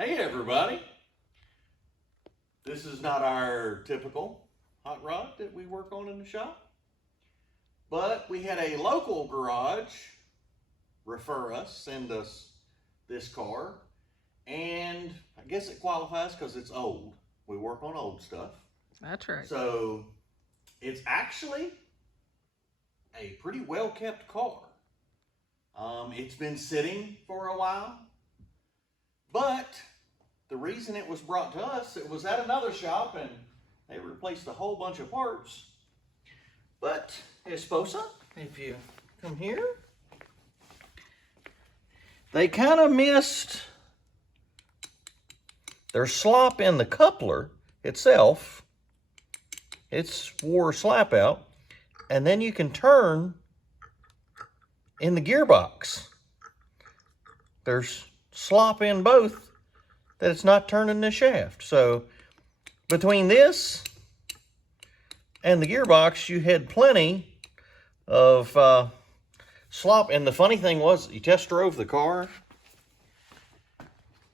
Hey everybody, this is not our typical hot rod that we work on in the shop, but we had a local garage send us this car, and I guess it qualifies because it's old. We work on old stuff. That's right. So it's actually a pretty well kept car. It's been sitting for a while, but the reason it was brought to us, it was at another shop and they replaced a whole bunch of parts. But Esposa, if you come here, they kind of missed their slop in the coupler itself. It's wore slap out, and then you can turn in the gearbox. There's slop in both that it's not turning the shaft. So between this and the gearbox, you had plenty of slop. And the funny thing was, you test drove the car,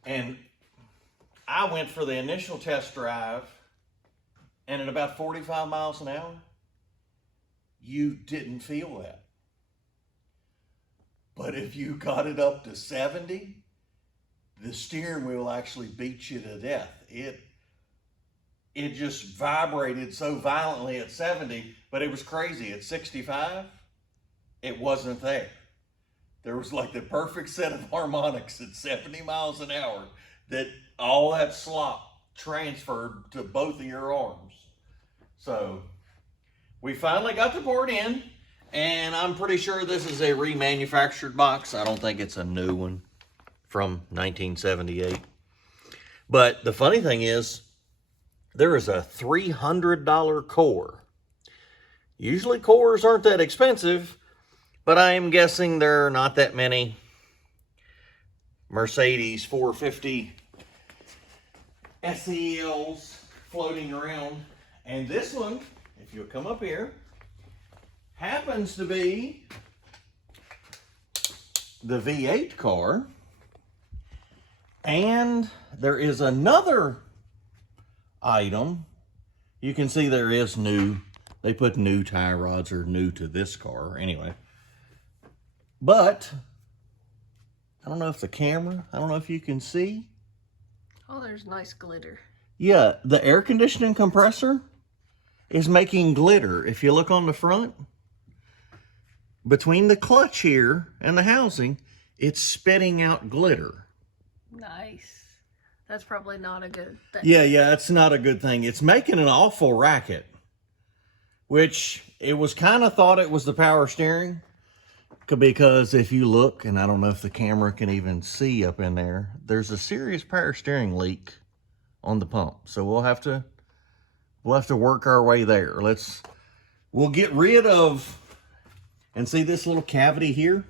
and I went for the initial test drive, and at about 45 miles an hour, you didn't feel that. But if you got it up to 70, the steering wheel actually beat you to death. It just vibrated so violently at 70, but it was crazy. At 65, it wasn't there. There was like the perfect set of harmonics at 70 miles an hour that all that slop transferred to both of your arms. So we finally got the board in, and I'm pretty sure this is a remanufactured box. I don't think it's a new one from 1978. But the funny thing is, there is a $300 core. Usually cores aren't that expensive, but I am guessing there are not that many Mercedes 450 SELs floating around. And this one, if you'll come up here, happens to be the V8 car. And there is another item. You can see there is new. They put new tie rods, or new to this car anyway. But I don't know if the camera, I don't know if you can see. Oh, there's nice glitter. Yeah, the air conditioning compressor is making glitter. If you look on the front, between the clutch here and the housing, it's spitting out glitter. Nice. That's probably not a good thing. Yeah, it's not a good thing. It's making an awful racket, which it was kind of thought it was the power steering, because if you look, and I don't know if the camera can even see up in there, there's a serious power steering leak on the pump. So we'll have to work our way there. We'll get rid of, and see this little cavity here,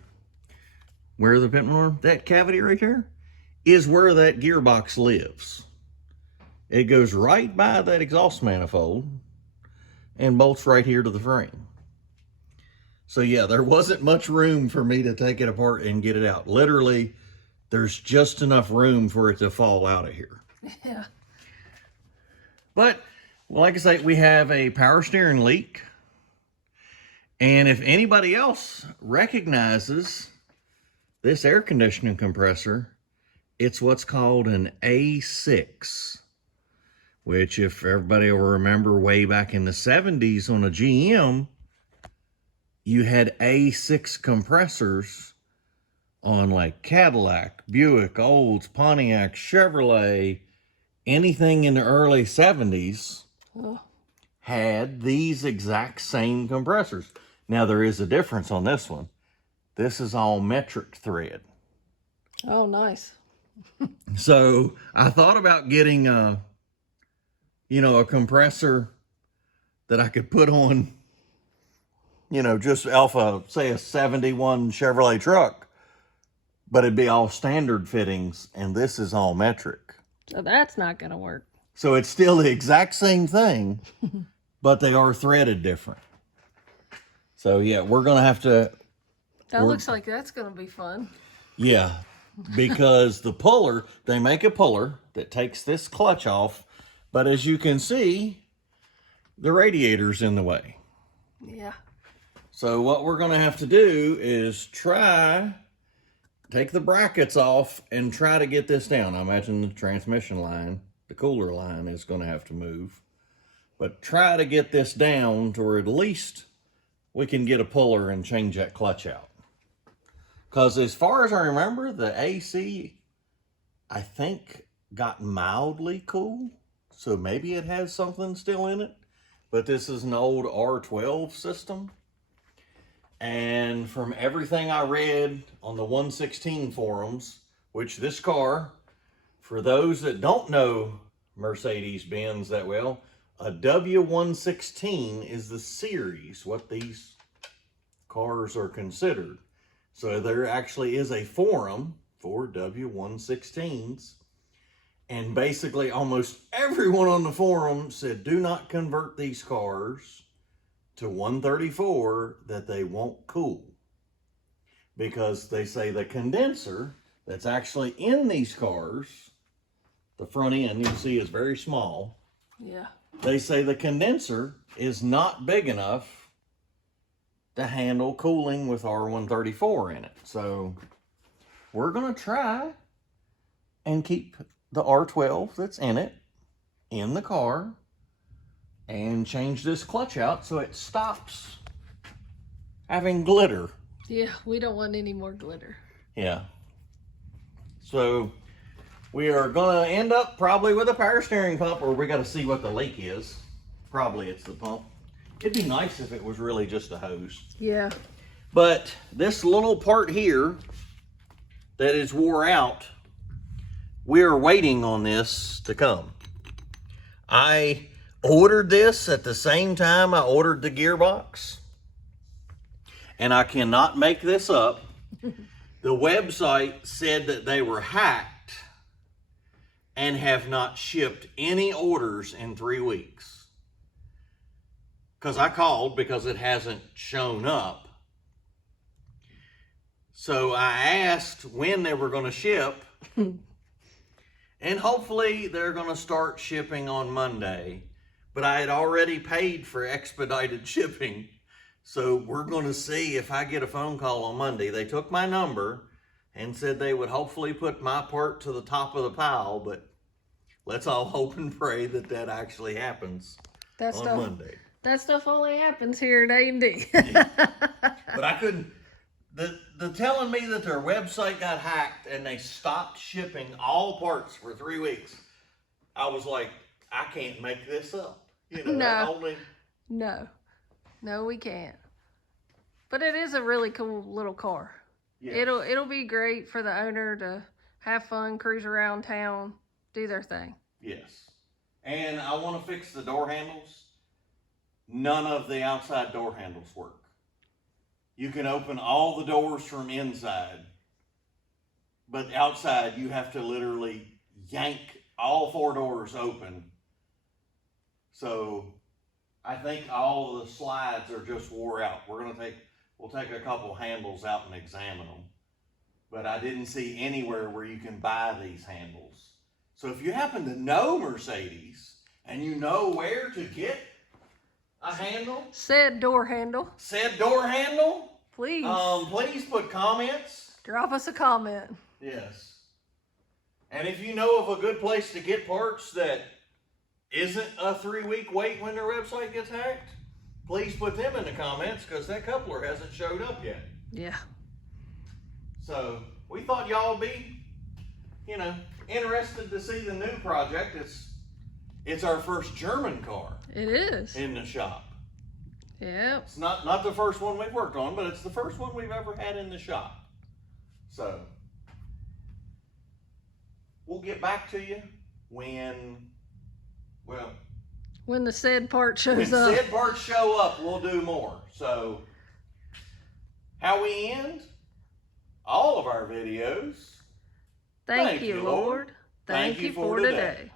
where the vent, that cavity right there is where that gearbox lives. It goes right by that exhaust manifold and bolts right here to the frame. So yeah, there wasn't much room for me to take it apart and get it out. Literally, there's just enough room for it to fall out of here. Yeah. But, like I say, we have a power steering leak. And if anybody else recognizes this air conditioning compressor, it's what's called an A6, which, if everybody will remember, way back in the 70s on a GM, you had A6 compressors on like Cadillac, Buick, Olds, Pontiac, Chevrolet, anything in the early 70s had these exact same compressors. Now, there is a difference on this one. This is all metric thread. Oh, nice. So I thought about getting a compressor that I could put on, just alpha, say a 71 Chevrolet truck, but it'd be all standard fittings, and this is all metric. So that's not going to work. So it's still the exact same thing, but they are threaded different. So yeah, we're going to have to... That looks like that's going to be fun. Yeah. because the puller, they make a puller that takes this clutch off, but as you can see, the radiator's in the way. Yeah. So what we're going to have to do is take the brackets off and try to get this down. I imagine the transmission line, the cooler line, is going to have to move. But try to get this down to where at least we can get a puller and change that clutch out. Because as far as I remember, the AC, I think, got mildly cool. So maybe it has something still in it. But this is an old R12 system. And from everything I read on the 116 forums, which this car, for those that don't know Mercedes-Benz that well, a W116 is the series, what these cars are considered. So there actually is a forum for W116s. And basically almost everyone on the forum said, do not convert these cars to 134 that they won't cool. Because they say the condenser that's actually in these cars, the front end you see is very small. Yeah. They say the condenser is not big enough to handle cooling with R134 in it. So we're going to try and keep the R12 that's in it in the car and change this clutch out so it stops having glitter. Yeah, we don't want any more glitter. Yeah. So we are going to end up probably with a power steering pump, or we got to see what the leak is. Probably it's the pump. It'd be nice if it was really just a hose. Yeah. But this little part here that is wore out, we're waiting on this to come. I ordered this at the same time I ordered the gearbox. And I cannot make this up. The website said that they were hacked and have not shipped any orders in 3 weeks. Because I called because it hasn't shown up. So I asked when they were going to ship. And hopefully they're going to start shipping on Monday. But I had already paid for expedited shipping. So we're going to see if I get a phone call on Monday. They took my number and said they would hopefully put my part to the top of the pile. But let's all hope and pray that that actually happens on Monday. That stuff only happens here at A&D. Yeah. But I couldn't. The telling me that their website got hacked and they stopped shipping all parts for 3 weeks. I was like, I can't make this up. You know, No, we can't. But it is a really cool little car. Yes. It'll be great for the owner to have fun, cruise around town, do their thing. Yes. And I want to fix the door handles. None of the outside door handles work. You can open all the doors from inside, but outside you have to literally yank all 4 doors open. So I think all the slides are just wore out. We'll take a couple handles out and examine them. But I didn't see anywhere where you can buy these handles. So if you happen to know Mercedes and you know where to get a handle, said door handle, please put comments. Drop us a comment. Yes. And if you know of a good place to get parts that isn't a 3-week wait when their website gets hacked, please put them in the comments, because that coupler hasn't showed up yet. Yeah. So we thought y'all would be, interested to see the new project. It's our first German car. It is. In the shop. Yep. It's not the first one we've worked on, but it's the first one we've ever had in the shop. So we'll get back to you when the said part shows up. When said parts show up, we'll do more. So how we end all of our videos. Thank you, Lord. Thank you for today.